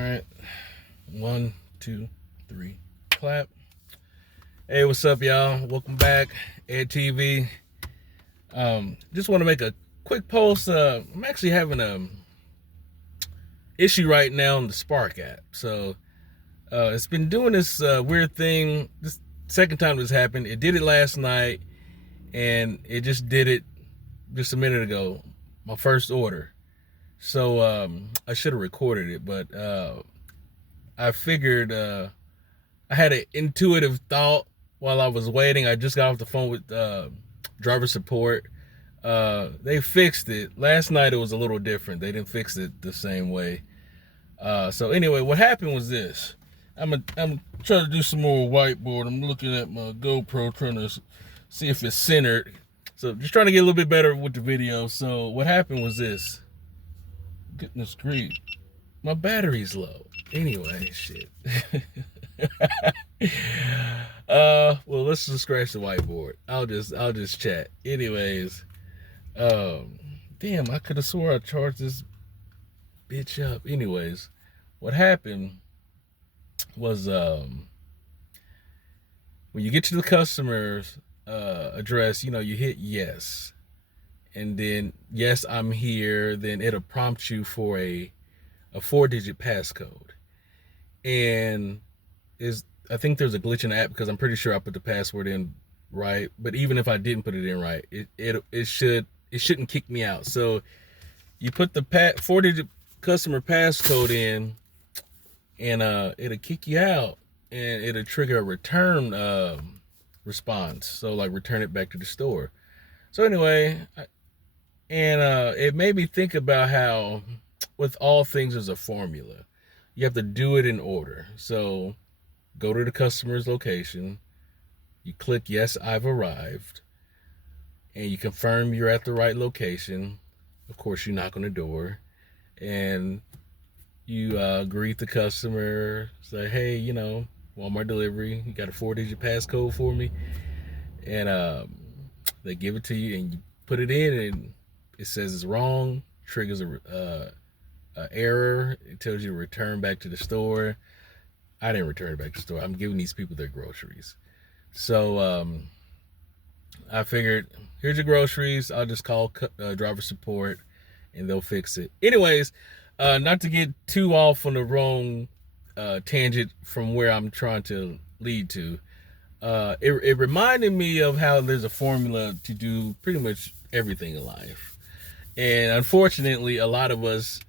right. 1, 2, 3. Clap. Hey, what's up, y'all? Welcome back, Ed TV. Just want to make a quick post. I'm actually having a issue right now on the Spark app. So it's been doing this weird thing. This second time this happened. It did it last night, and it just did it just a minute ago. My first order. So I should have recorded it, but I figured I had an intuitive thought while I was waiting. I just got off the phone with driver support. They fixed it. Last night it was a little different. They didn't fix it the same way. So anyway, what happened was this. I'm trying to do some more whiteboard. I'm looking at my GoPro trying to see if it's centered. So just trying to get a little bit better with the video. So what happened was this. Goodness grief. My battery's low. Anyway, shit. Well, let's just scratch the whiteboard. I'll just chat. Anyways, damn, I could have swore I charged this bitch up. Anyways, what happened was when you get to the customer's address, you hit yes, and then yes, I'm here. Then it'll prompt you for a 4-digit passcode, and I think there's a glitch in the app because I'm pretty sure I put the password in right. But even if I didn't put it in right, it shouldn't kick me out. So you put the 4-digit customer passcode in, and it'll kick you out, and it'll trigger a return response. So like return it back to the store. So anyway, it made me think about how with all things there's a formula. You have to do it in order. So go to the customer's location, you click yes, I've arrived, and you confirm you're at the right location. Of course, you knock on the door, and you greet the customer, say, hey, Walmart delivery, you got a 4-digit passcode for me? And they give it to you, and you put it in, and it says it's wrong, triggers a error. It tells you to return back to the store. I didn't return it back to the store. I'm giving these people their groceries. So I figured, here's your groceries. I'll just call driver support, and they'll fix it. Anyways, not to get too off on the wrong tangent from where I'm trying to lead to. It reminded me of how there's a formula to do pretty much everything in life. And unfortunately, a lot of us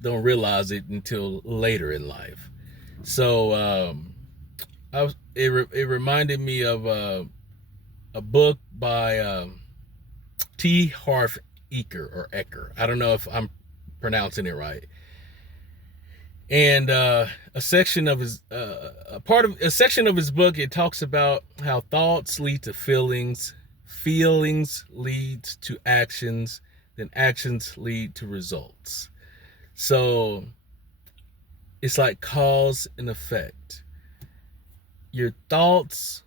don't realize it until later in life. So it reminded me of a book by T. Harv Eker. I don't know if I'm pronouncing it right. And a section of his book, it talks about how thoughts lead to feelings, feelings lead to actions, then actions lead to results. So it's like cause and effect. Your thoughts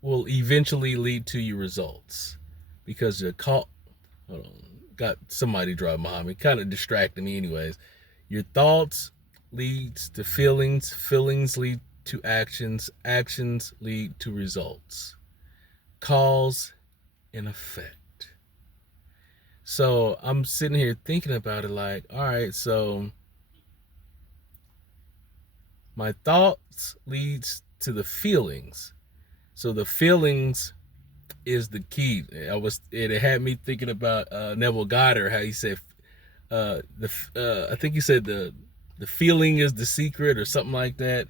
will eventually lead to your results because hold on, got somebody driving behind me, kind of distracting me. Anyways, your thoughts leads to feelings, feelings lead to actions, actions lead to results. Cause and effect. So I'm sitting here thinking about it like, all right, so my thoughts leads to the feelings. So the feelings is the key. It had me thinking about Neville Goddard, how he said I think he said the feeling is the secret or something like that.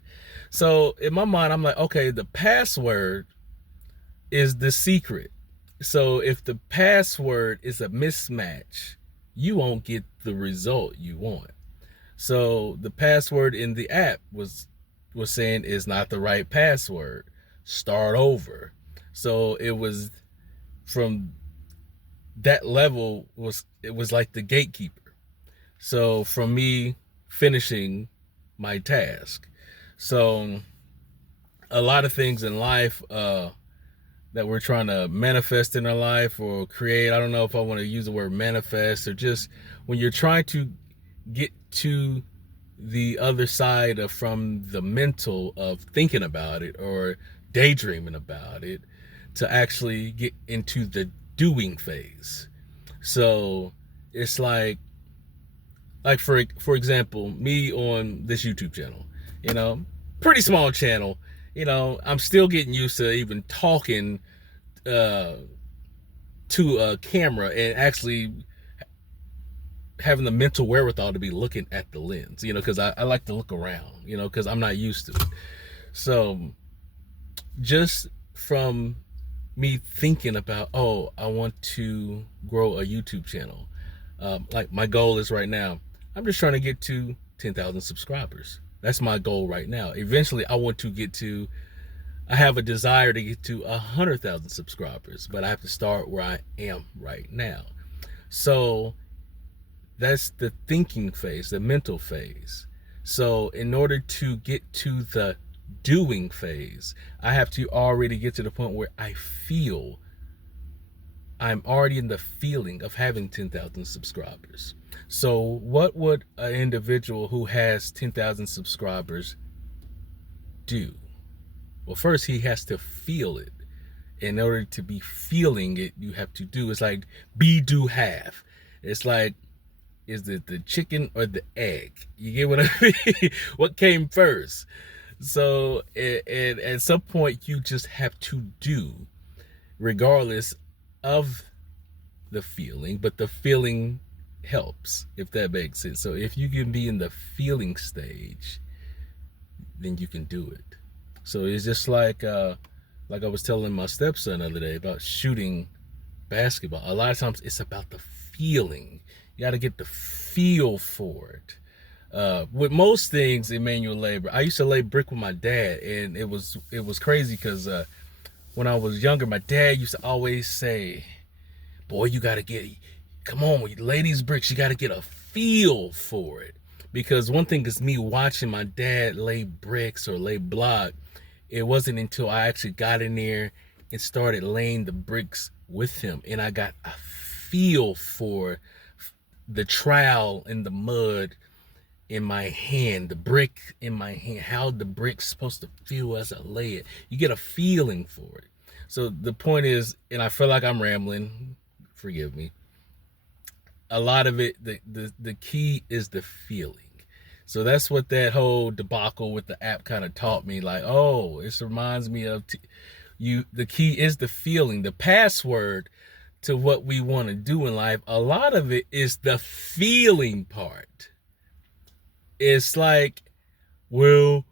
So in my mind, I'm like, okay, the password is the secret. So if the password is a mismatch, you won't get the result you want. So the password in the app was saying is not the right password. Start over. So it was from that level, it was like the gatekeeper. So from me finishing my task. So a lot of things in life that we're trying to manifest in our life or create, I don't know if I want to use the word manifest, or just when you're trying to get to the other side of from the mental of thinking about it or daydreaming about it to actually get into the doing phase. So it's like for example, me on this YouTube channel, you know, pretty small channel, you know, I'm still getting used to even talking uh to a camera and actually having the mental wherewithal to be looking at the lens, you know, because I like to look around, you know, because I'm not used to it. So just from me thinking about, oh, I want to grow a YouTube channel. Like my goal is right now, I'm just trying to get to 10,000 subscribers. That's my goal right now. Eventually, I have a desire to get to 100,000 subscribers, but I have to start where I am right now. So that's the thinking phase, the mental phase. So in order to get to the doing phase, I have to already get to the point where I'm already in the feeling of having 10,000 subscribers. So what would an individual who has 10,000 subscribers do? Well, first he has to feel it. In order to be feeling it, you have to do. It's like be, do, have. It's like, is it the chicken or the egg? You get what I mean? What came first? So at some point, you just have to do, regardless of the feeling, but the feeling helps, if that makes sense. So if you can be in the feeling stage, then you can do it. So it's just like I was telling my stepson the other day about shooting basketball. A lot of times it's about the feeling. You got to get the feel for it. With most things in manual labor, I used to lay brick with my dad, and it was crazy because when I was younger, my dad used to always say, "Boy, you got to come on, when you lay these bricks, you got to get a feel for it." Because one thing is me watching my dad lay bricks or lay block. It wasn't until I actually got in there and started laying the bricks with him, and I got a feel for the trowel in the mud in my hand, the brick in my hand, how the brick's supposed to feel as I lay it. You get a feeling for it. So the point is, and I feel like I'm rambling, forgive me. A lot of it, the key is the feeling. So that's what that whole debacle with the app kind of taught me. Like, oh, it reminds me of you. The key is the feeling. The password to what we want to do in life, a lot of it is the feeling part. It's like, well,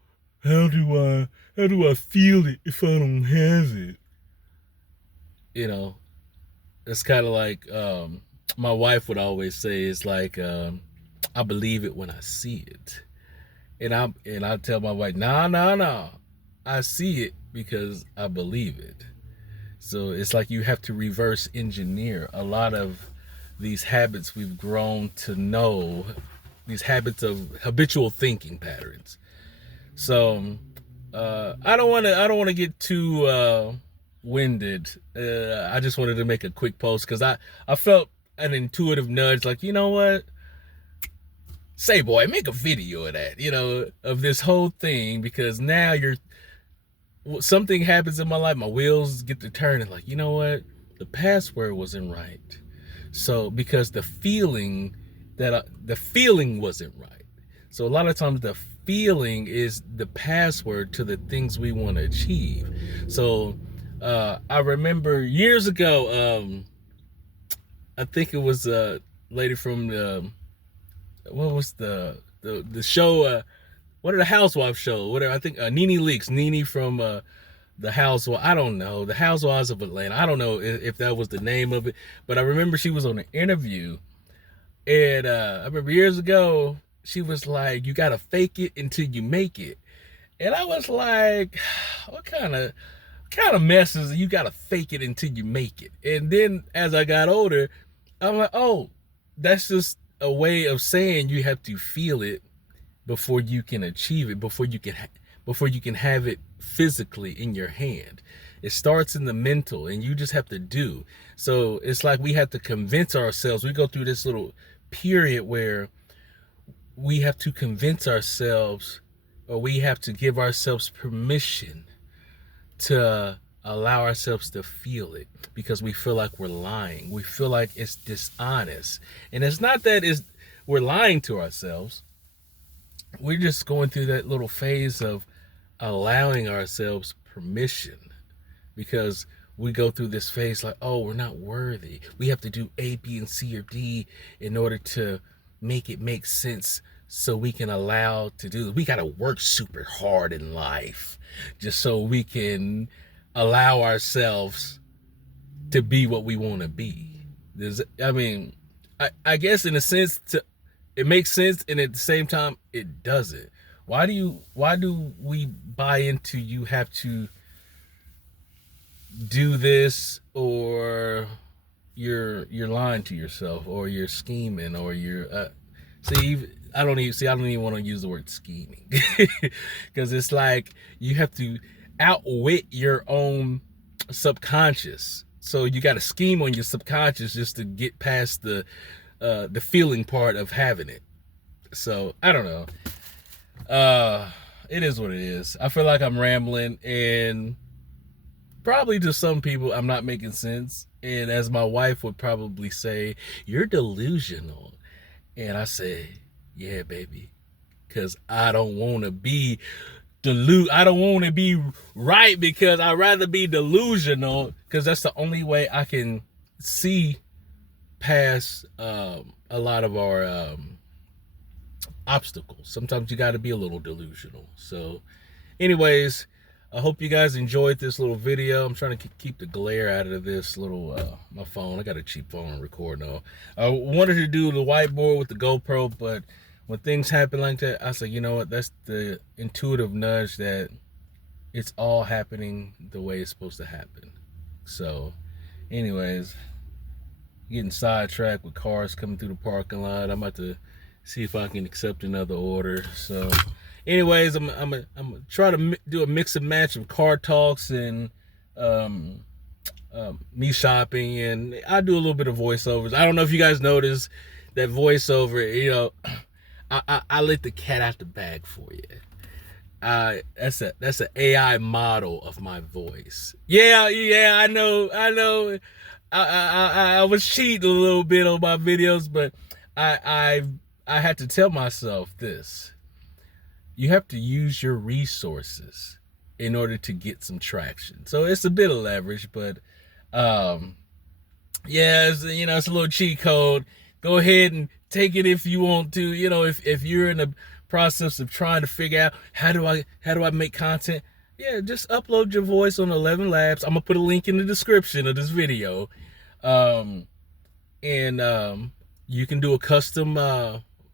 how do I feel it if I don't have it? You know, it's kind of like my wife would always say, it's like I believe it when I see it. And I tell my wife, nah. I see it because I believe it. So it's like you have to reverse engineer a lot of these habits we've grown to know, these habits of habitual thinking patterns. So I don't want to get too winded. I just wanted to make a quick post because I felt an intuitive nudge, like, you know what? Say, boy, make a video of that, you know, of this whole thing, because now something happens in my life, my wheels get to turning, like, you know what? The password wasn't right. So because the feeling wasn't right. So a lot of times the feeling is the password to the things we want to achieve. So I remember years ago, I think it was a lady from the, what was the show, what are the housewives show, whatever, I think Nene Leakes, Nene from the Housewives, I don't know, the Housewives of Atlanta, I don't know if that was the name of it, but I remember she was on an interview, and I remember years ago she was like, you gotta fake it until you make it. And I was like, what kind of mess is you gotta fake it until you make it? And then as I got older, I'm like, oh, that's just a way of saying you have to feel it before you can achieve it, before you can have it physically in your hand. It starts in the mental, and you just have to do. So it's like we have to convince ourselves. We go through this little period where we have to convince ourselves, or we have to give ourselves permission to allow ourselves to feel it, because we feel like we're lying. We feel like it's dishonest. And it's not that we're lying to ourselves. We're just going through that little phase of allowing ourselves permission, because we go through this phase like, oh, we're not worthy. We have to do A, B, and C or D in order to make it make sense, so we can allow to do. We got to work super hard in life just so we can allow ourselves to be what we want to be. I guess in a sense, it makes sense, and at the same time it doesn't. Why do we buy into you have to do this, or you're lying to yourself, or you're scheming, or you're I don't even want to use the word scheming because it's like you have to outwit your own subconscious. So you got to scheme on your subconscious just to get past the feeling part of having it. So I don't know. It is what it is. I feel like I'm rambling, and probably to some people I'm not making sense. And as my wife would probably say, you're delusional. And I say, yeah, baby, because I don't want to be I don't want to be right, because I'd rather be delusional, because that's the only way I can see past a lot of our obstacles. Sometimes you got to be a little delusional. So anyways, I hope you guys enjoyed this little video. I'm trying to keep the glare out of this little my phone. I got a cheap phone to record now. I wanted to do the whiteboard with the GoPro, but when things happen like that, I said, you know what, that's the intuitive nudge that it's all happening the way it's supposed to happen. So anyways, getting sidetracked with cars coming through the parking lot. I'm about to see if I can accept another order. So anyways, I'm gonna try to do a mix and match of car talks and me shopping, and I do a little bit of voiceovers. I don't know if you guys noticed that voiceover, you know, I let the cat out the bag for you. That's an AI model of my voice. Yeah, I know. I was cheating a little bit on my videos, but I had to tell myself this: you have to use your resources in order to get some traction. So it's a bit of leverage, but yeah, it's a little cheat code. Go ahead and take it if you want to. You know, if you're in the process of trying to figure out how do I make content, yeah, just upload your voice on 11 Labs. I'm gonna put a link in the description of this video, and you can do a custom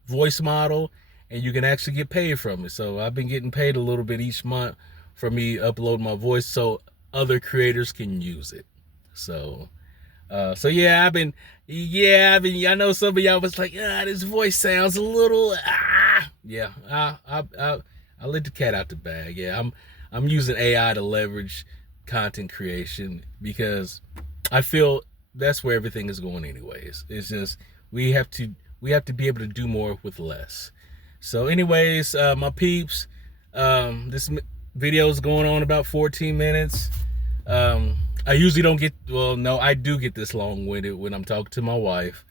voice model, and you can actually get paid from it. So I've been getting paid a little bit each month for me uploading my voice so other creators can use it. So yeah, I know some of y'all was like, this voice sounds a little, yeah, I let the cat out the bag. Yeah, I'm using AI to leverage content creation, because I feel that's where everything is going anyways. It's just, we have to be able to do more with less. So anyways, my peeps, this video is going on about 14 minutes. I usually don't get, well, no, I do get this long-winded when I'm talking to my wife,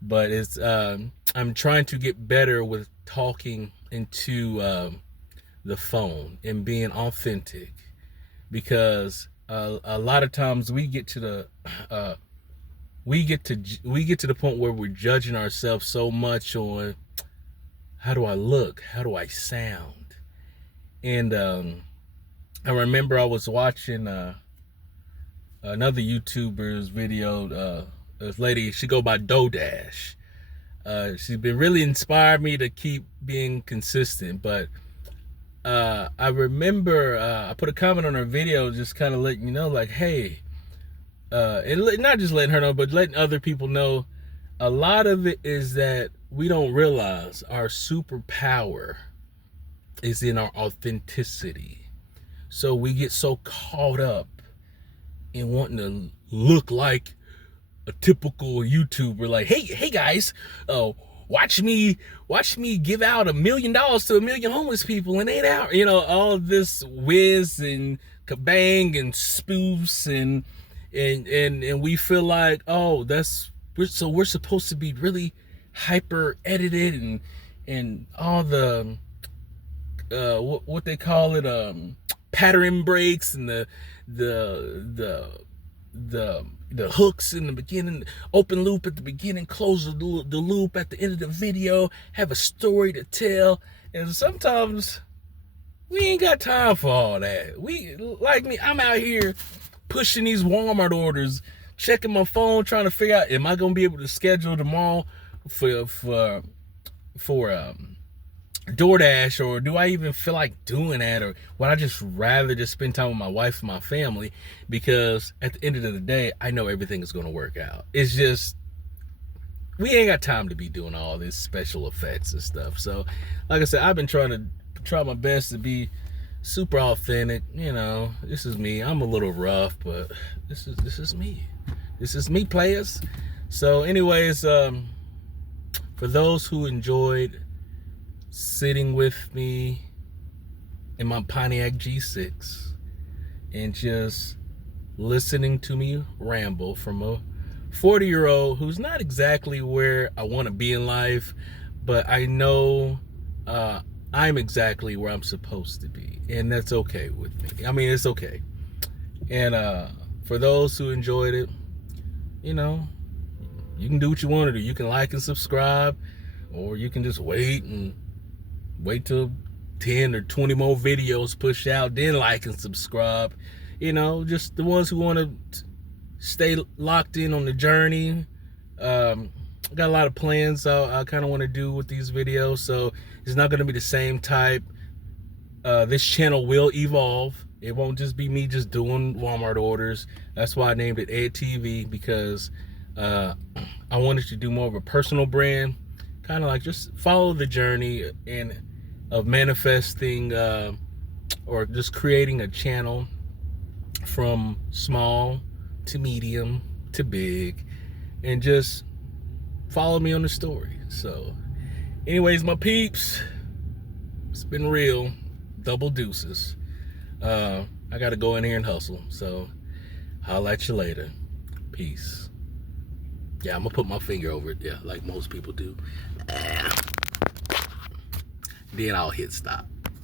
but it's I'm trying to get better with talking into the phone and being authentic, because a lot of times we get to the point where we're judging ourselves so much on how do I look, how do I sound. And I remember I was watching another YouTuber's video. This lady, she go by DoDash. She's been really inspired me to keep being consistent. But I remember I put a comment on her video, just kind of letting you know, like, hey, and not just letting her know, but letting other people know. A lot of it is that we don't realize our superpower is in our authenticity. So we get so caught up in wanting to look like a typical YouTuber, like, hey guys, watch me give out $1 million to 1 million homeless people in 8 hours. You know, all this whiz and kabang and spoofs and we feel like, oh, we're supposed to be really hyper edited and all the what they call it, pattern breaks and the hooks in the beginning, open loop at the beginning, close the loop at the end of the video, have a story to tell. And sometimes we ain't got time for all that. We, like me, I'm out here pushing these Walmart orders, checking my phone, trying to figure out, am I gonna be able to schedule tomorrow for DoorDash, or do I even feel like doing that, or would I just rather just spend time with my wife and my family? Because at the end of the day, I know everything is going to work out. It's just, we ain't got time to be doing all this special effects and stuff. So like I said, I've been trying my best to be super authentic. You know, this is me. I'm a little rough, but this is me. This is me, players. So anyways, for those who enjoyed sitting with me in my Pontiac G6 and just listening to me ramble from a 40-year-old who's not exactly where I want to be in life, but I know I'm exactly where I'm supposed to be, and that's okay with me. I mean, it's okay. And for those who enjoyed it, you know, you can do what you want to do. You can like and subscribe, or you can just wait till 10 or 20 more videos push out, then like and subscribe. You know, just the ones who want to stay locked in on the journey. Got a lot of plans I kind of want to do with these videos, so it's not going to be the same type. This channel will evolve. It won't just be me just doing Walmart orders. That's why I named it Ed TV, because I wanted to do more of a personal brand, kind of like just follow the journey of manifesting or just creating a channel from small to medium to big, and just follow me on the story. So anyways, my peeps, it's been real. Double deuces. I gotta go in here and hustle, so I'll at you later. Peace. Yeah, I'm gonna put my finger over it, yeah, like most people do. Then I'll hit stop.